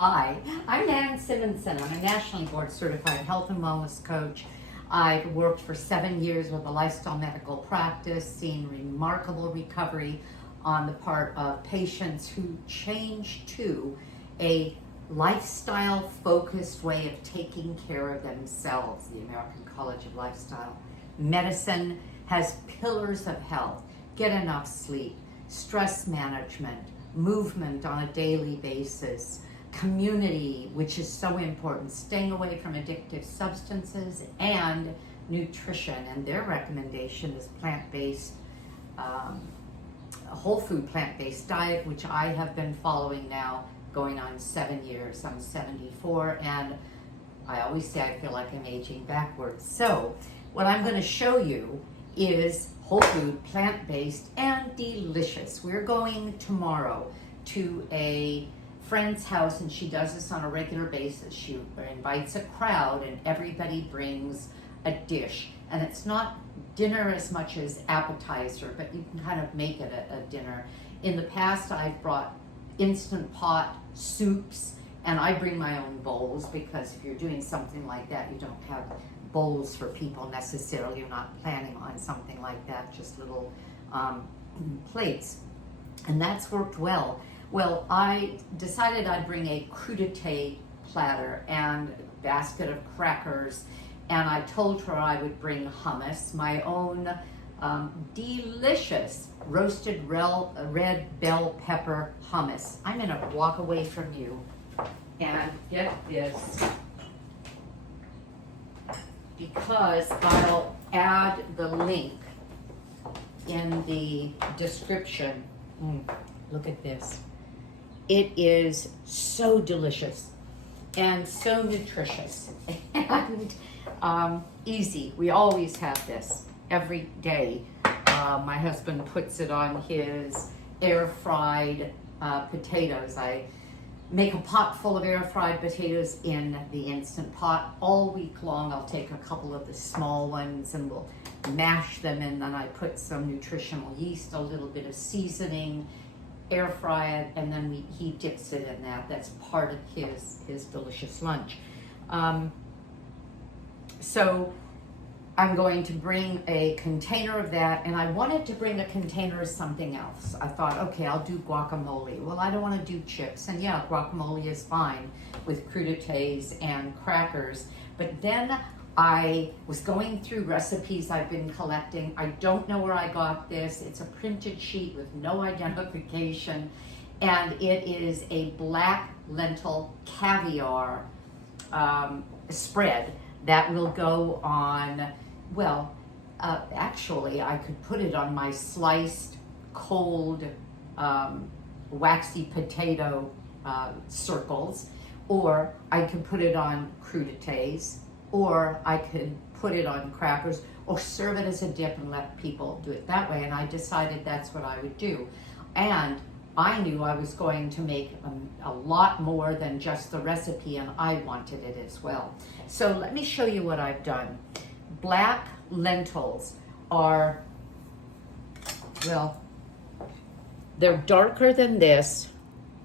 Hi, I'm Nan Simonsen. I'm a nationally board certified health and wellness coach. I've worked for 7 years with a lifestyle medical practice, seeing remarkable recovery on the part of patients who change to a lifestyle focused way of taking care of themselves, the American College of Lifestyle Medicine has pillars of health: get enough sleep, stress management, movement on a daily basis, community, which is so important, staying away from addictive substances, and nutrition. And their recommendation is plant-based, a whole food plant-based diet, which I have been following now going on 7 years. I'm 74, and I always say I feel like I'm aging backwards. So what I'm going to show you is whole food, plant-based, and delicious. We're going tomorrow to a friend's house, and she does this on a regular basis. She invites a crowd and everybody brings a dish, and it's not dinner as much as appetizer, but you can kind of make it a dinner. In the past, I've brought instant pot soups, and I bring my own bowls, because if you're doing something like that, you don't have bowls for people necessarily. You're not planning on something like that, just little plates, and that's worked well. Well, I decided I'd bring a crudité platter and a basket of crackers, and I told her I would bring hummus, my own delicious roasted red bell pepper hummus. I'm gonna walk away from you and get this, because I'll add the link in the description. Look at this. It is so delicious and so nutritious and easy. We always have this every day. My husband puts it on his air-fried potatoes. I make a pot full of air-fried potatoes in the Instant Pot all week long. I'll take a couple of the small ones and we'll mash them, and then I put some nutritional yeast, a little bit of seasoning, air fry it, and then he dips it in that. That's part of his delicious lunch. So I'm going to bring a container of that, and I wanted to bring a container of something else. I thought, okay, I'll do guacamole. Well, I don't want to do chips, and yeah, guacamole is fine with crudités and crackers. But then I was going through recipes I've been collecting. I don't know where I got this. It's a printed sheet with no identification, and it is a black lentil caviar spread that will go on, well, actually I could put it on my sliced cold waxy potato circles, or I could put it on crudités, or I could put it on crackers, or serve it as a dip and let people do it that way. And I decided that's what I would do. And I knew I was going to make a lot more than just the recipe, and I wanted it as well. So let me show you what I've done. Black lentils are, well, they're darker than this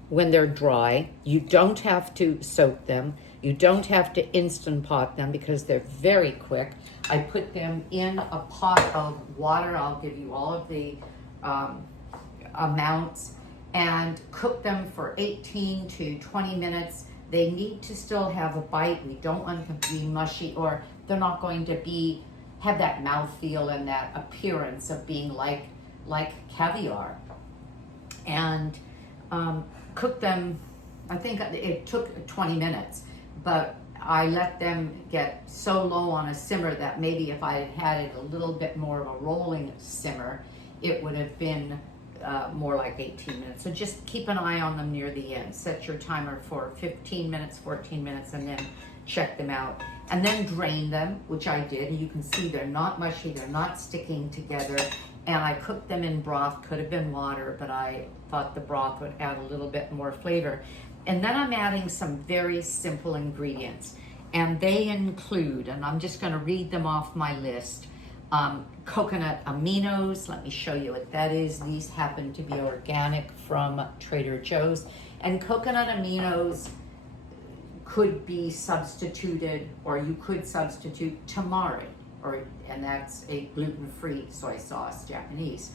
when they're dry. You don't have to soak them. You don't have to Instant Pot them, because they're very quick. I put them in a pot of water. I'll give you all of the amounts, and cook them for 18 to 20 minutes. They need to still have a bite. We don't want them to be mushy, or they're not going to have that mouthfeel and that appearance of being like caviar. And cook them, I think it took 20 minutes. But I let them get so low on a simmer that maybe if I had it a little bit more of a rolling simmer, it would have been more like 18 minutes. So just keep an eye on them near the end. Set your timer for 15 minutes, 14 minutes, and then check them out. And then drain them, which I did. And you can see they're not mushy, they're not sticking together. And I cooked them in broth. Could have been water, but I thought the broth would add a little bit more flavor. And then I'm adding some very simple ingredients, and they include, and I'm just going to read them off my list, coconut aminos. Let me show you what that is. These happen to be organic from Trader Joe's. And coconut aminos could be substituted, or you could substitute tamari, and that's a gluten-free soy sauce, Japanese.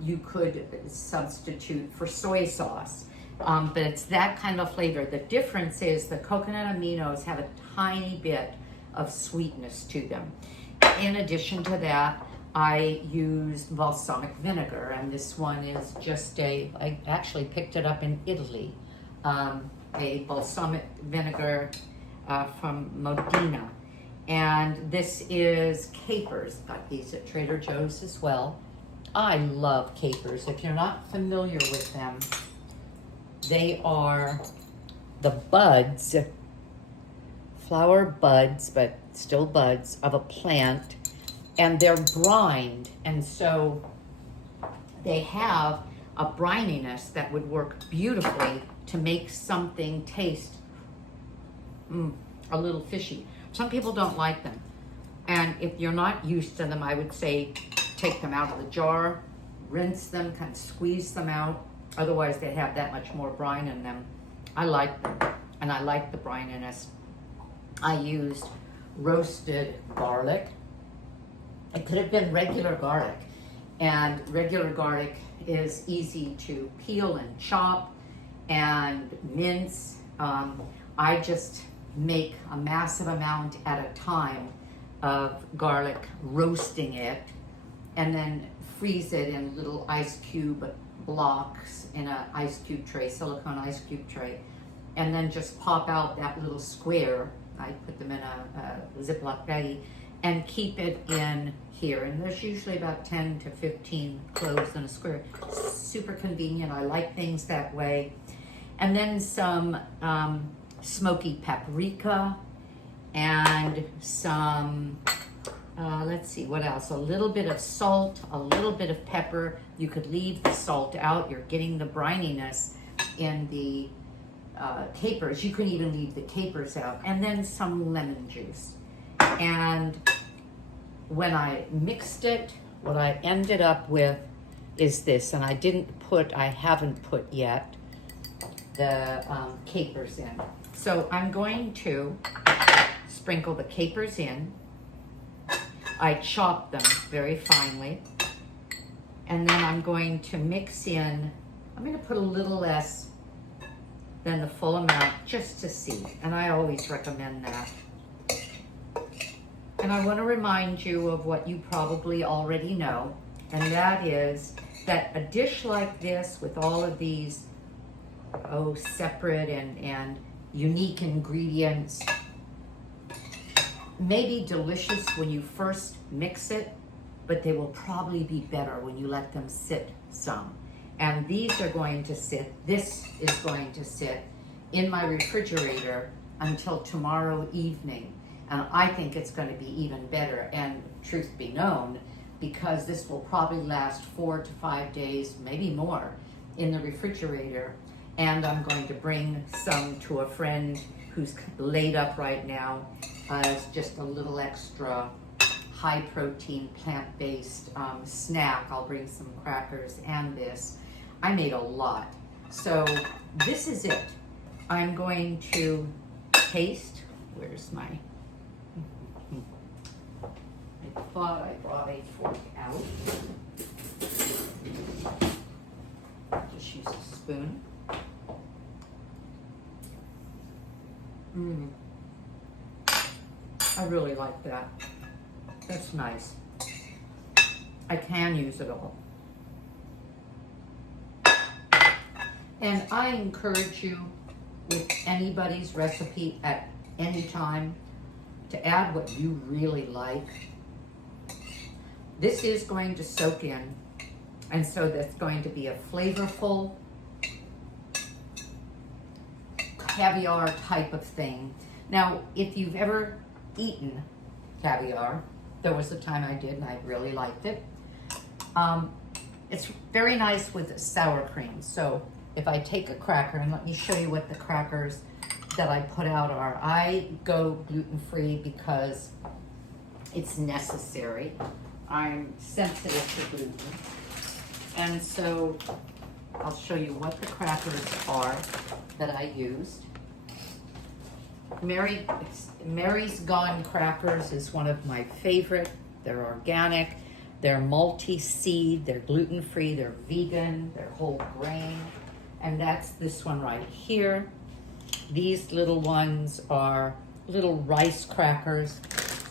You could substitute for soy sauce, but it's that kind of flavor. The difference is the coconut aminos have a tiny bit of sweetness to them. In addition to that, I used balsamic vinegar, and this one is just I actually picked it up in Italy, a balsamic vinegar from Modena. And this is capers. Got these at Trader Joe's as well. I love capers. If you're not familiar with them, they are the buds, flower buds, but still buds of a plant, and they're brined, and so they have a brininess that would work beautifully to make something taste a little fishy. Some people don't like them, and if you're not used to them, I would say take them out of the jar, rinse them, kind of squeeze them out. Otherwise, they have that much more brine in them. I like them, and I like the brininess. I used roasted garlic. It could have been regular garlic, and regular garlic is easy to peel and chop and mince. I just make a massive amount at a time of garlic, roasting it, and then freeze it in little ice cube blocks in an ice cube tray, silicone ice cube tray, and then just pop out that little square. I put them in a Ziploc baggie and keep it in here. And there's usually about 10 to 15 cloves in a square. Super convenient. I like things that way. And then some smoky paprika and some, let's see, what else? A little bit of salt, a little bit of pepper. You could leave the salt out. You're getting the brininess in the capers. You can even leave the capers out. And then some lemon juice. And when I mixed it, what I ended up with is this, and I haven't put yet the capers in. So I'm going to sprinkle the capers in. I chop them very finely. And then I'm going to mix in, I'm going to put a little less than the full amount just to see. And I always recommend that. And I want to remind you of what you probably already know, and that is that a dish like this with all of these separate and unique ingredients may be delicious when you first mix it, but they will probably be better when you let them sit some. And these are going to sit, this is going to sit in my refrigerator until tomorrow evening. And I think it's going to be even better. And truth be known, because this will probably last 4 to 5 days, maybe more, in the refrigerator. And I'm going to bring some to a friend who's laid up right now as just a little extra high protein, plant-based snack. I'll bring some crackers and this. I made a lot. So this is it. I'm going to taste, where's my, I thought I brought a fork out. Just use a spoon. I really like that. That's nice. I can use it all. And I encourage you with anybody's recipe at any time to add what you really like. This is going to soak in, and so that's going to be a flavorful caviar type of thing. Now, if you've ever eaten caviar, there was a time I did and I really liked it. It's very nice with sour cream. So if I take a cracker, and let me show you what the crackers that I put out are. I go gluten-free because it's necessary. I'm sensitive to gluten. And so I'll show you what the crackers are that I used. Mary's Gone crackers is one of my favorite. They're organic, they're multi-seed, they're gluten-free, they're vegan, they're whole grain. And that's this one right here. These little ones are little rice crackers,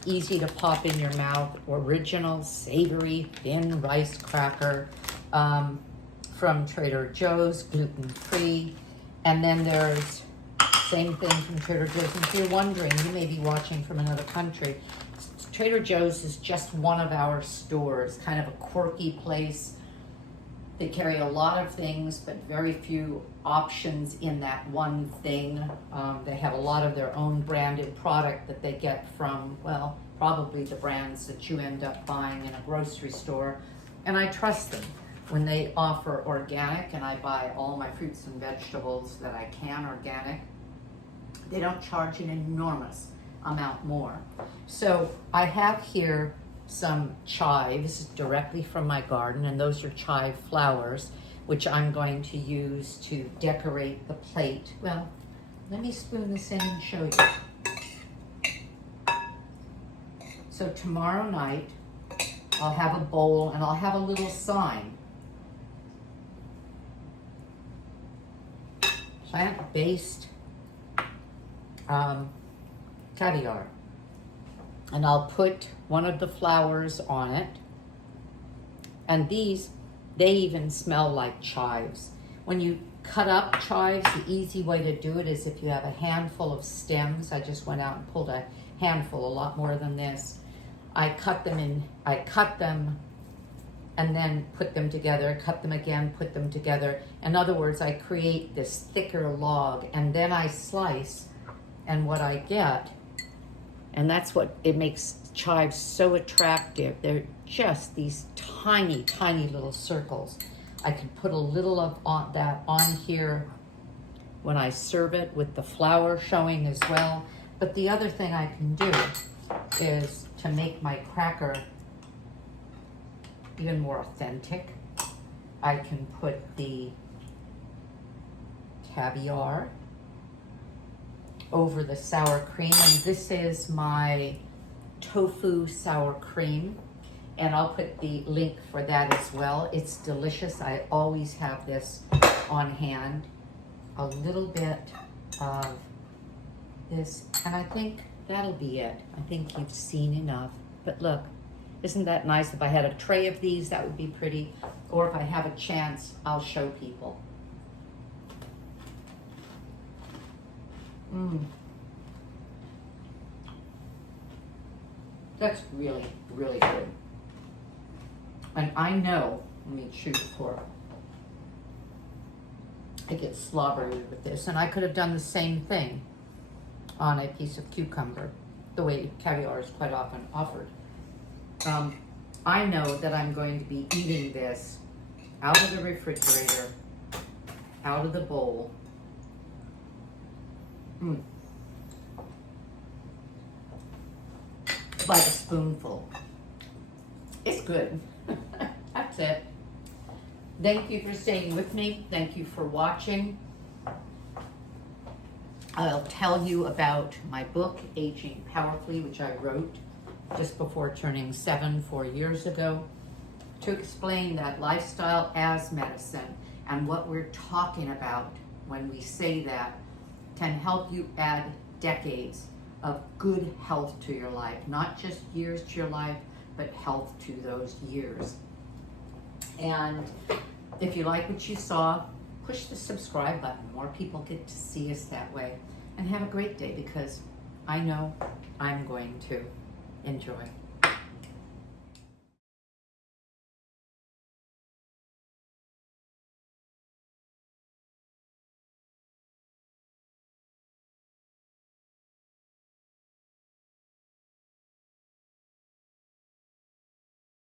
easy to pop in your mouth. Original, savory, thin rice cracker from Trader Joe's, gluten-free. And then there's same thing from Trader Joe's. And if you're wondering, you may be watching from another country. Trader Joe's is just one of our stores, kind of a quirky place. They carry a lot of things, but very few options in that one thing. They have a lot of their own branded product that they get from, well, probably the brands that you end up buying in a grocery store. And I trust them when they offer organic, and I buy all my fruits and vegetables that I can organic. They don't charge an enormous amount more. So I have here some chives directly from my garden, and those are chive flowers, which I'm going to use to decorate the plate. Well, let me spoon this in and show you. So tomorrow night, I'll have a bowl and I'll have a little sign. Plant-based caviar. And I'll put one of the flowers on it. And these, they even smell like chives. When you cut up chives, the easy way to do it is if you have a handful of stems. I just went out and pulled a handful, a lot more than this. I cut them and then put them together, cut them again, put them together. In other words, I create this thicker log, and then I slice, and what I get, and that's what it makes chives so attractive. They're just these tiny, tiny little circles. I could put a little of that on here when I serve it with the flour showing as well. But the other thing I can do is to make my cracker even more authentic. I can put the caviar over the sour cream, and this is my tofu sour cream, and I'll put the link for that as well. It's delicious. I always have this on hand. A little bit of this, and I think that'll be it. I think you've seen enough. But look, isn't that nice? If I had a tray of these, that would be pretty. Or if I have a chance, I'll show people. That's really, really good. And I know, let me chew the fork. I get slobbery with this, and I could have done the same thing on a piece of cucumber, the way caviar is quite often offered. I know that I'm going to be eating this out of the refrigerator, out of the bowl. By the spoonful. It's good. That's it. Thank you for staying with me. Thank you for watching. I'll tell you about my book, Aging Powerfully, which I wrote just before turning 4 years ago, to explain that lifestyle as medicine and what we're talking about when we say that can help you add decades of good health to your life, not just years to your life, but health to those years. And if you like what you saw, push the subscribe button. More people get to see us that way. And have a great day, because I know I'm going to enjoy.